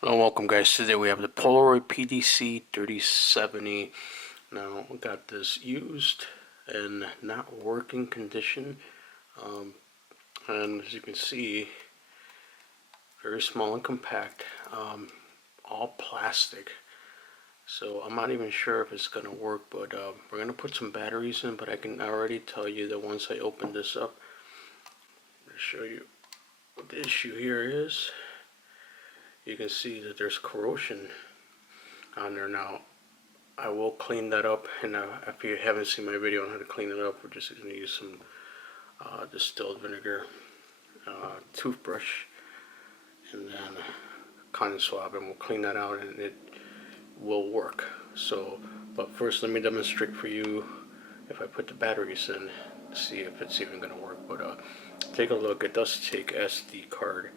Hello and welcome guys. Today we have the Polaroid PDC3070. Now we got this used and not working condition, and as you can see, very small and compact, all plastic. So I'm not even sure if it's gonna work, but we're gonna put some batteries in. But I can already tell you that once I open this up, I'm gonna show you what the issue here is. You can see that there's corrosion on there. Now I will clean that up, and if you haven't seen my video on how to clean it up, we're just going to use some distilled vinegar, toothbrush, and then cotton swab, and we'll clean that out, and it will work. So, but first let me demonstrate for you if I put the batteries in, see if it's even going to work. But take a look. It does take SD card.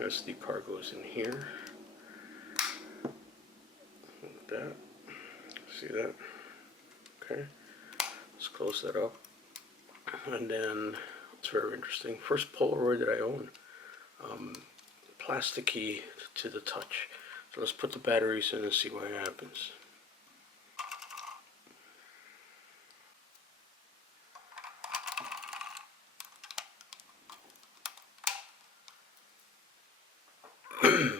SD card goes in here. Like that. See that? Okay. Let's close that up. And then it's very interesting. First Polaroid that I own. Plasticky to the touch. So let's put the batteries in and see what happens.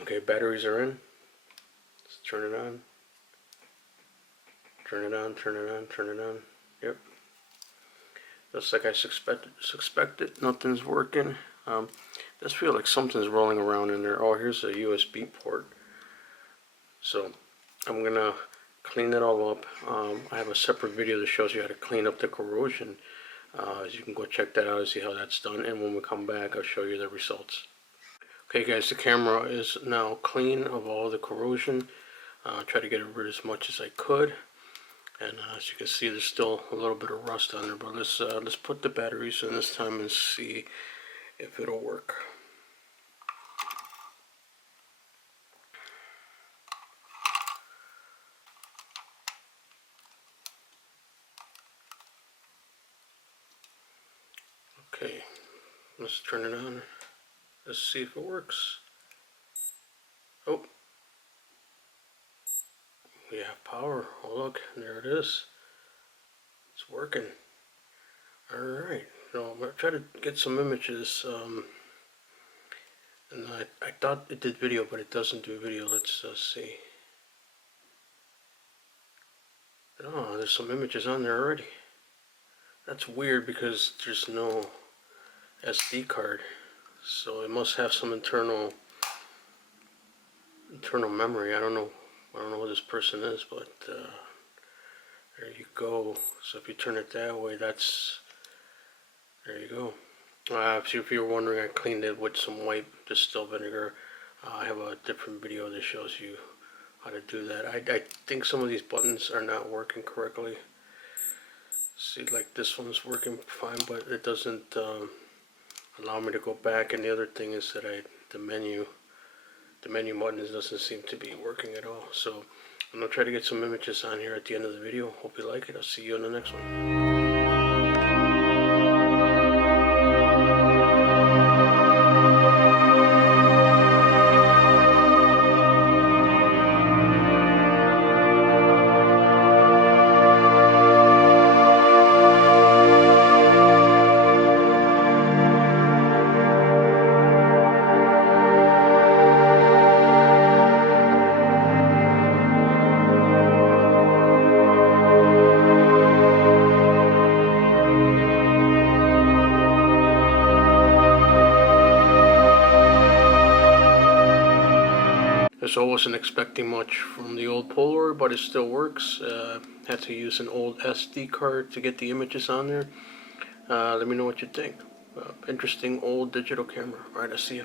Okay, batteries are in. Let's turn it on. Turn it on, turn it on, turn it on. Yep. Just like I suspected, nothing's working. Does feel like something's rolling around in there. Oh, here's a USB port. So I'm gonna clean it all up. I have a separate video that shows you how to clean up the corrosion. As you can go check that out and see how that's done. And when we come back, I'll show you the results. Okay guys, the camera is now clean of all the corrosion. Try to get rid of as much as I could. And as you can see, there's still a little bit of rust on there. But let's put the batteries in this time and see if it'll work. Okay, let's turn it on. Let's see if it works. Oh, we have power. Oh look, there it is. It's working. Alright, so I'm going to try to get some images. And I thought it did video, but it doesn't do video. Let's see. Oh, there's some images on there already. That's weird because there's no SD card. So it must have some internal memory. I don't know who this person is, but there you go. So if you turn it that way, there you go. If you're wondering, I cleaned it with some white distilled vinegar. I have a different video that shows you how to do that. I think some of these buttons are not working correctly. See, like this one's working fine, but it doesn't allow me to go back. And the other thing is that the menu buttons doesn't seem to be working at all. So I'm gonna try to get some images on here at the end of the video. Hope you like it. I'll see you in the next one. So I wasn't expecting much from the old Polaroid, but it still works. Had to use an old SD card to get the images on there. Let me know what you think. Interesting old digital camera. Alright, I'll see you.